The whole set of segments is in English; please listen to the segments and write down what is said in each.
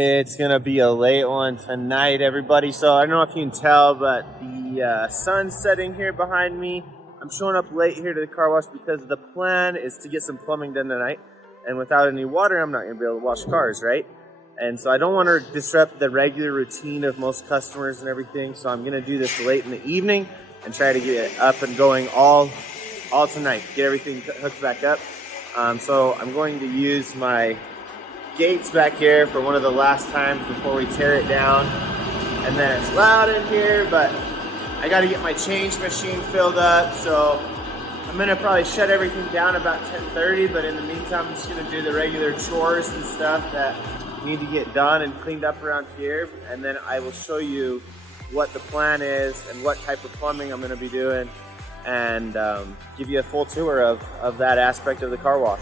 It's gonna be a late one tonight, everybody. So I don't know if you can tell, but the sun's setting here behind me. I'm showing up late here to the car wash because the plan is to get some plumbing done tonight. And without any water, I'm not gonna be able to wash cars, right? And so I don't want to disrupt the regular routine of most customers and everything. So I'm gonna do this late in the evening and try to get it up and going all tonight. Get everything hooked back up. So I'm going to use my gates back here for one of the last times before we tear it down. And then it's loud in here, but I got to get my change machine filled up. So I'm gonna probably shut everything down about 10:30, but in the meantime, I'm just gonna do the regular chores and stuff that need to get done and cleaned up around here. And then I will show you what the plan is and what type of plumbing I'm gonna be doing, and give you a full tour of that aspect of the car wash.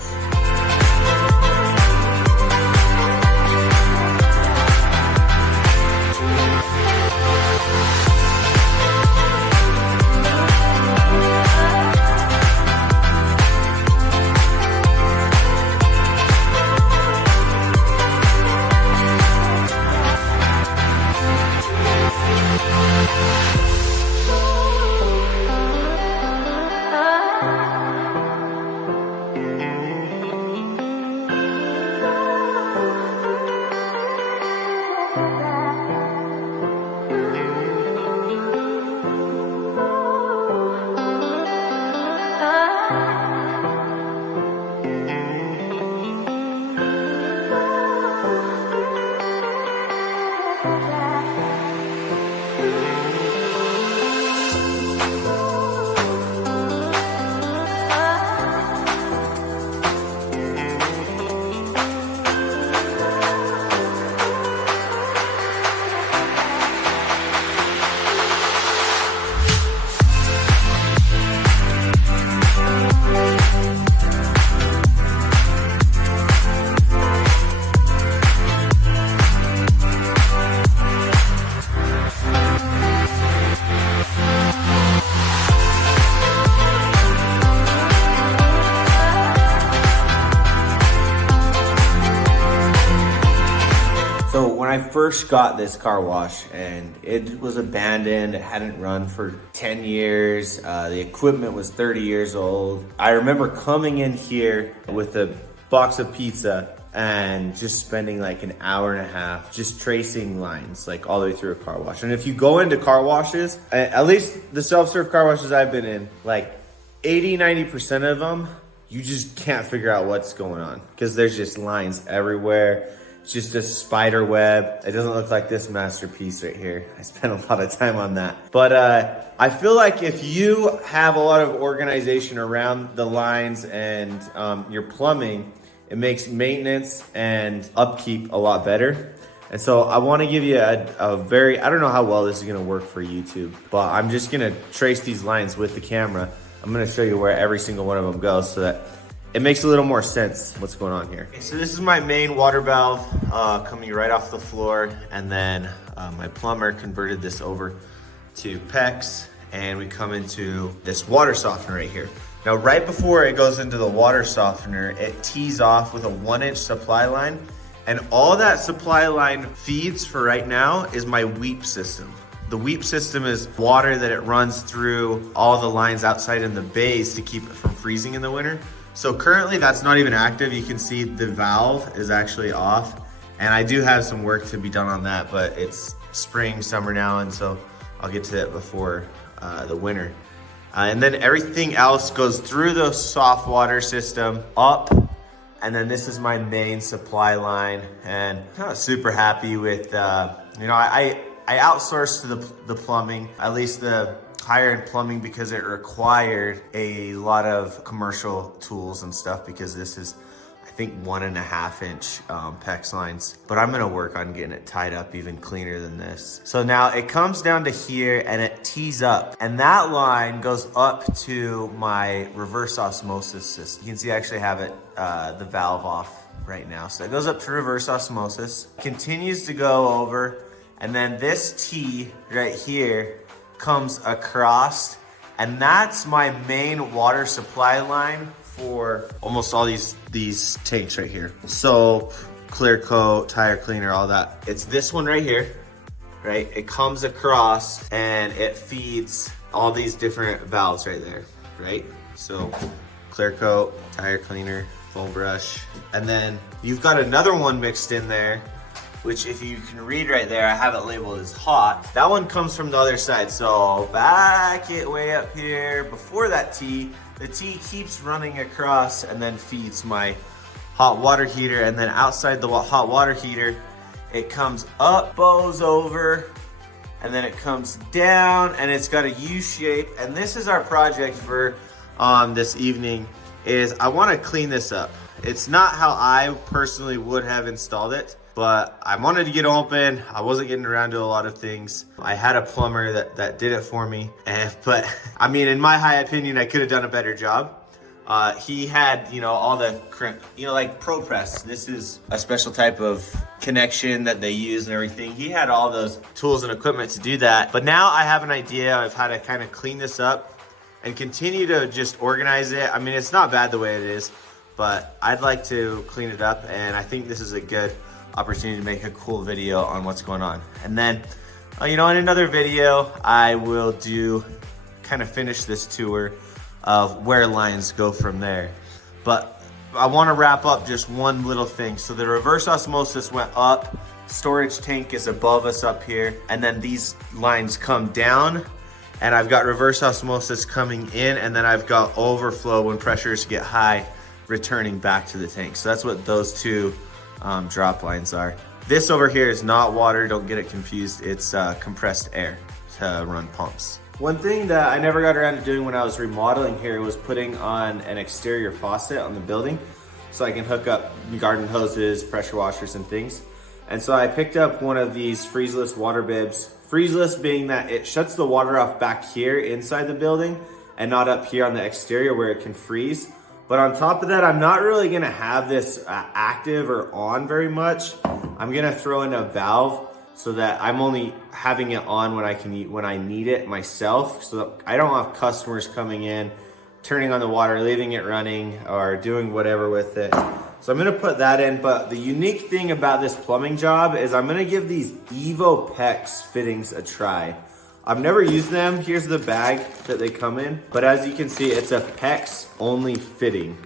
So when I first got this car wash, and it was abandoned, it hadn't run for 10 years, the equipment was 30 years old. I remember coming in here with a box of pizza and just spending like an hour and a half just tracing lines like all the way through a car wash. And if you go into car washes, at least the self-serve car washes I've been in, like 80–90% of them, you just can't figure out what's going on because there's just lines everywhere. It's just a spider web. It doesn't look like this masterpiece right here. I spent a lot of time on that. But I feel like if you have a lot of organization around the lines and your plumbing, it makes maintenance and upkeep a lot better. And so I want to give you a very, I don't know how well this is going to work for YouTube, but I'm just going to trace these lines with the camera. I'm going to show you where every single one of them goes so that it makes a little more sense what's going on here. Okay, so this is my main water valve coming right off the floor, and then my plumber converted this over to PEX, and we come into this water softener right here. Now, right before it goes into the water softener, it tees off with a 1-inch supply line, and all that supply line feeds for right now is my weep system. The weep system is water that it runs through all the lines outside in the bays to keep it from freezing in the winter. So currently that's not even active. You can see the valve is actually off, and I do have some work to be done on that, but it's spring, summer now, and so I'll get to it before the winter. And then everything else goes through the soft water system up, and then this is my main supply line, and I'm not super happy with, I outsourced to the plumbing, at least the higher-end plumbing, because it required a lot of commercial tools and stuff, because this is, I think, 1.5-inch PEX lines. But I'm gonna work on getting it tied up even cleaner than this. So now it comes down to here and it tees up, and that line goes up to my reverse osmosis system. You can see I actually have it, the valve off right now. So it goes up to reverse osmosis, continues to go over, and then this T right here comes across, and that's my main water supply line for almost all these tanks right here. So clear coat, tire cleaner, all that. It's this one right here, right? It comes across and it feeds all these different valves right there, right? So clear coat, tire cleaner, foam brush. And then you've got another one mixed in there, which if you can read right there, I have it labeled as hot. That one comes from the other side. So back it way up here before that T, the T keeps running across and then feeds my hot water heater. And then outside the hot water heater, it comes up, bows over, and then it comes down and it's got a U shape. And this is our project for this evening, is I want to clean this up. It's not how I personally would have installed it, but I wanted to get open. I wasn't getting around to a lot of things. I had a plumber that did it for me. But I mean, in my high opinion, I could have done a better job. He had, all the crimp, like ProPress. This is a special type of connection that they use and everything. He had all those tools and equipment to do that. But now I have an idea of how to kind of clean this up and continue to just organize it. I mean, it's not bad the way it is, but I'd like to clean it up. And I think this is a good opportunity to make a cool video on what's going on. And then, in another video, I will kind of finish this tour of where lines go from there. But I want to wrap up just one little thing. So the reverse osmosis went up, storage tank is above us up here, and then these lines come down, and I've got reverse osmosis coming in, and then I've got overflow when pressures get high, returning back to the tank. So that's what those two drop lines are. This over here is not water, don't get it confused. It's compressed air to run pumps. One thing that I never got around to doing when I was remodeling here was putting on an exterior faucet on the building so I can hook up garden hoses, pressure washers, and things. And so I picked up one of these freezeless water bibs. Freezeless being that it shuts the water off back here inside the building and not up here on the exterior where it can freeze. But on top of that, I'm not really gonna have this active or on very much. I'm gonna throw in a valve so that I'm only having it on when I need it myself, so that I don't have customers coming in, turning on the water, leaving it running, or doing whatever with it. So I'm gonna put that in, but the unique thing about this plumbing job is I'm gonna give these EVOPEX fittings a try. I've never used them. Here's the bag that they come in, but as you can see, it's a PEX only fitting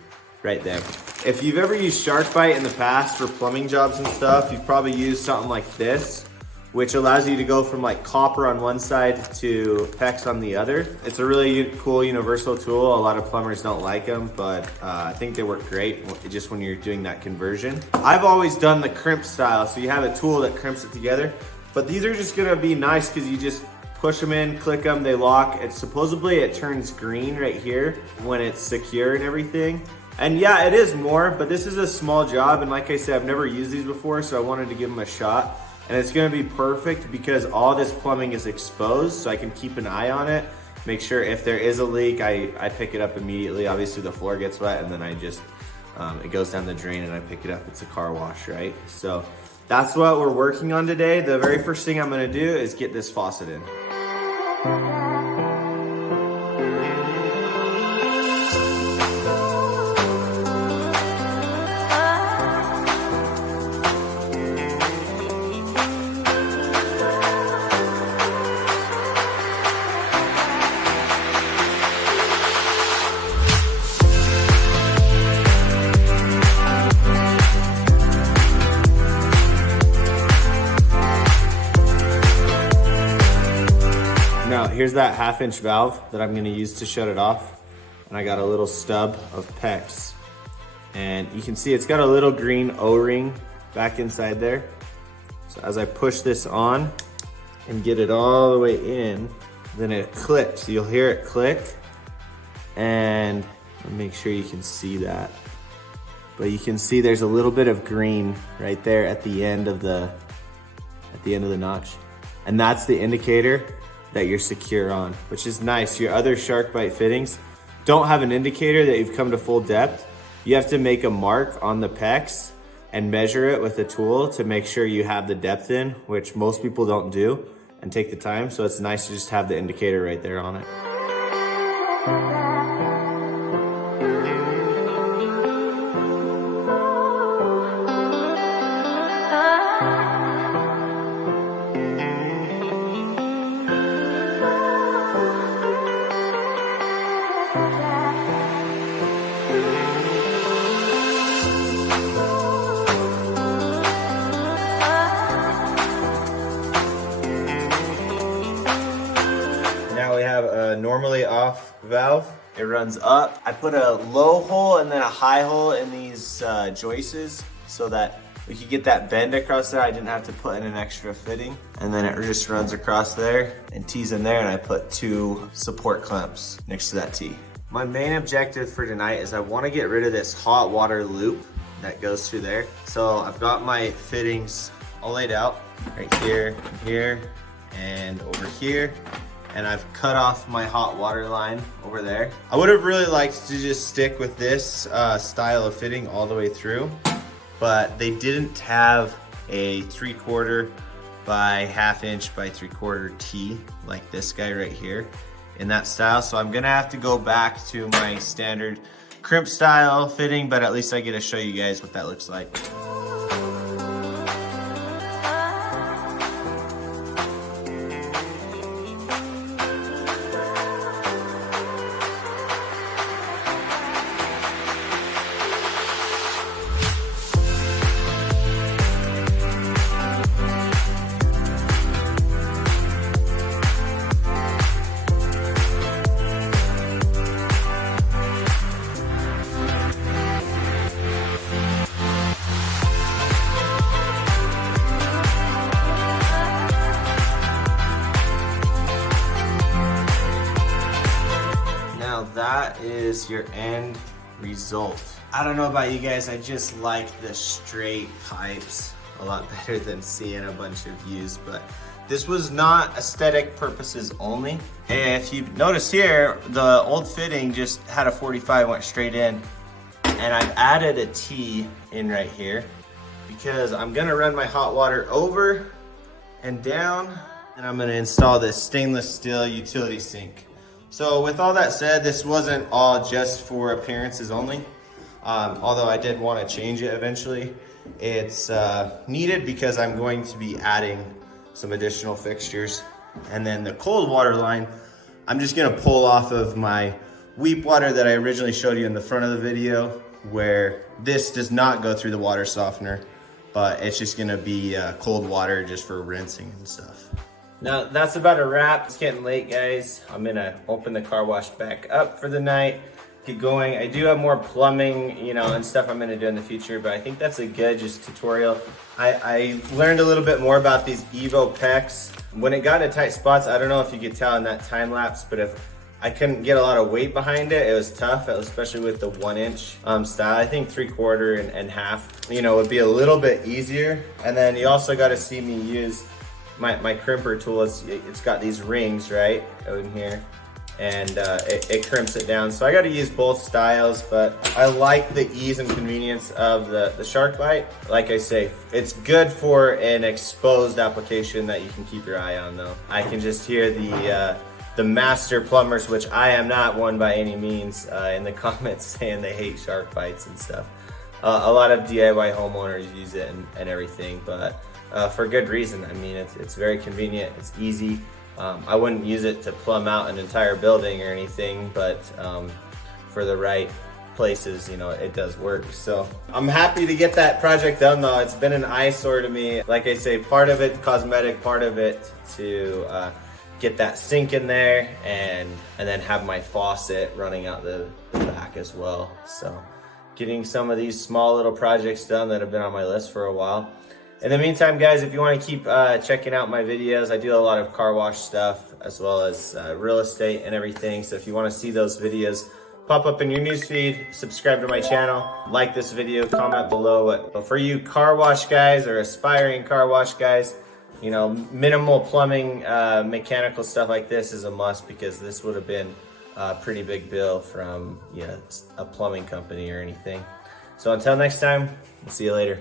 right there. If you've ever used SharkBite in the past for plumbing jobs and stuff, you've probably used something like this, which allows you to go from like copper on one side to PEX on the other. It's a really cool universal tool. A lot of plumbers don't like them, but I think they work great just when you're doing that conversion. I've always done the crimp style, so you have a tool that crimps it together, but these are just gonna be nice because you just push them in, click them, they lock. It's supposedly it turns green right here when it's secure and everything. And yeah, it is more, but this is a small job. And like I said, I've never used these before, so I wanted to give them a shot. And it's gonna be perfect because all this plumbing is exposed, so I can keep an eye on it. Make sure if there is a leak, I pick it up immediately. Obviously the floor gets wet and then I just, it goes down the drain and I pick it up. It's a car wash, right? So that's what we're working on today. The very first thing I'm gonna do is get this faucet in. Now, here's that 1/2-inch valve that I'm gonna use to shut it off. And I got a little stub of PEX. And you can see it's got a little green O-ring back inside there. So as I push this on and get it all the way in, then it clicks. You'll hear it click. And I'll make sure you can see that. But you can see there's a little bit of green right there at the end of the notch. And that's the indicator that you're secure on, which is nice. Your other SharkBite fittings don't have an indicator that you've come to full depth. You have to make a mark on the PEX and measure it with a tool to make sure you have the depth in, which most people don't do and take the time. So it's nice to just have the indicator right there on it. off valve. It runs up. I put a low hole and then a high hole in these joists so that we could get that bend across there. I didn't have to put in an extra fitting. And then it just runs across there and tees in there, and I put 2 support clamps next to that tee. My main objective for tonight is I want to get rid of this hot water loop that goes through there. So I've got my fittings all laid out right here, here, and over here. And I've cut off my hot water line over there. I would have really liked to just stick with this style of fitting all the way through, but they didn't have a 3/4 by 1/2 inch by 3/4 tee like this guy right here in that style. So I'm gonna have to go back to my standard crimp style fitting, but at least I get to show you guys what that looks like. That is your end result. I don't know about you guys, I just like the straight pipes a lot better than seeing a bunch of views, but this was not aesthetic purposes only. And if you notice here, the old fitting just had a 45, went straight in, and I've added a T in right here because I'm gonna run my hot water over and down, and I'm gonna install this stainless steel utility sink. So with all that said, this wasn't all just for appearances only. Although I did want to change it eventually. It's needed because I'm going to be adding some additional fixtures. And then the cold water line, I'm just gonna pull off of my weep water that I originally showed you in the front of the video, where this does not go through the water softener, but it's just gonna be cold water just for rinsing and stuff. Now that's about a wrap. It's getting late, guys. I'm gonna open the car wash back up for the night, get going. I do have more plumbing, and stuff I'm gonna do in the future, but I think that's a good just tutorial. I learned a little bit more about these EVOPEX. When it got into tight spots, I don't know if you could tell in that time lapse, but if I couldn't get a lot of weight behind it, it was tough, especially with the 1 inch style. I think 3/4 and 1/2, would be a little bit easier. And then you also got to see me use my crimper tool. It's got these rings right in here, and it crimps it down. So I got to use both styles, but I like the ease and convenience of the shark bite. Like I say, it's good for an exposed application that you can keep your eye on though. I can just hear the master plumbers, which I am not one by any means, in the comments saying they hate shark bites and stuff. A lot of DIY homeowners use it and everything, but for good reason. I mean, it's very convenient, it's easy. I wouldn't use it to plumb out an entire building or anything, but for the right places, it does work. So I'm happy to get that project done though. It's been an eyesore to me. Like I say, part of it cosmetic, part of it to get that sink in there, and then have my faucet running out the back as well. So getting some of these small little projects done that have been on my list for a while. In the meantime, guys, if you want to keep checking out my videos, I do a lot of car wash stuff as well as real estate and everything. So if you want to see those videos pop up in your newsfeed, subscribe to my channel, like this video, comment below. But for you car wash guys or aspiring car wash guys, minimal plumbing, mechanical stuff like this is a must, because this would have been a pretty big bill from a plumbing company or anything. So until next time, we'll see you later.